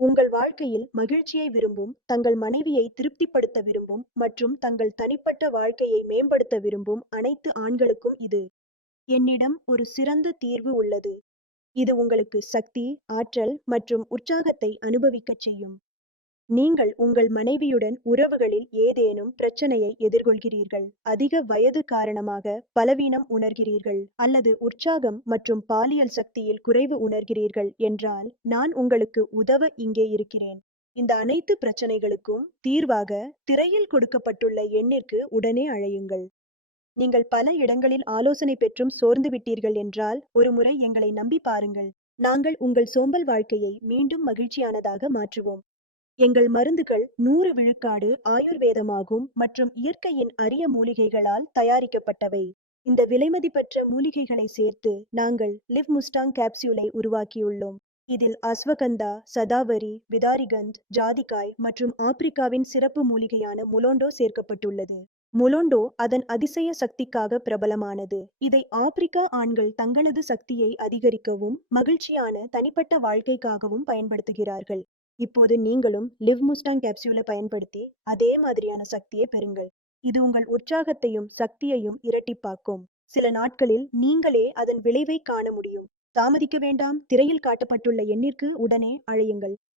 உங்கள் வாழ்க்கையில் மகிழ்ச்சியை விரும்பும், தங்கள் மனைவியை திருப்திப்படுத்த விரும்பும் மற்றும் தங்கள் தனிப்பட்ட வாழ்க்கையை மேம்படுத்த விரும்பும் அனைத்து ஆண்களுக்கும் இது. என்னிடம் ஒரு சிறந்த தீர்வு உள்ளது. இது உங்களுக்கு சக்தி, ஆற்றல் மற்றும் உற்சாகத்தை அனுபவிக்கச் செய்யும். நீங்கள் உங்கள் மனைவியுடன் உறவுகளில் ஏதேனும் பிரச்சனையை எதிர்கொள்கிறீர்கள், அதிக வயது காரணமாக பலவீனம் உணர்கிறீர்கள், அல்லது உற்சாகம் மற்றும் பாலியல் சக்தியில் குறைவு உணர்கிறீர்கள் என்றால், நான் உங்களுக்கு உதவ இங்கே இருக்கிறேன். இந்த அனைத்து பிரச்சனைகளுக்கும் தீர்வாக திரையில் கொடுக்கப்பட்டுள்ள எண்ணிற்கு உடனே அழையுங்கள். நீங்கள் பல இடங்களில் ஆலோசனை பெற்றும் சோர்ந்து விட்டீர்கள் என்றால், ஒருமுறை எங்களை நம்பி பாருங்கள். நாங்கள் உங்கள் சோம்பல் வாழ்க்கையை மீண்டும் மகிழ்ச்சியானதாக மாற்றுவோம். எங்கள் மருந்துகள் 100 விழுக்காடு ஆயுர்வேதமாகும் மற்றும் இயற்கையின் அரிய மூலிகைகளால் தயாரிக்கப்பட்டவை. இந்த விலைமதிப்பற்ற மூலிகைகளை சேர்த்து நாங்கள் லிவ் முஸ்டாங் கேப்சியூலை உருவாக்கியுள்ளோம். இதில் அஸ்வகந்தா, சதாவரி, விதாரிகந்த், ஜாதிக்காய் மற்றும் ஆப்பிரிக்காவின் சிறப்பு மூலிகையான முலோண்டோ சேர்க்கப்பட்டுள்ளது. முலோண்டோ அதன் அதிசய சக்திக்காக பிரபலமானது. இதை ஆப்பிரிக்கா ஆண்கள் தங்களது சக்தியை அதிகரிக்கவும் மகிழ்ச்சியான தனிப்பட்ட வாழ்க்கைக்காகவும் பயன்படுத்துகிறார்கள். இப்போது நீங்களும் லிவ் முஸ்டாங் கேப்சியூலை பயன்படுத்தி அதே மாதிரியான சக்தியை பெறுங்கள். இது உங்கள் உற்சாகத்தையும் சக்தியையும் இரட்டிப்பாக்கும். சில நாட்களில் நீங்களே அதன் விளைவை காண முடியும். தாமதிக்க வேண்டாம். திரையில் காட்டப்பட்டுள்ள எண்ணிற்கு உடனே அழையுங்கள்.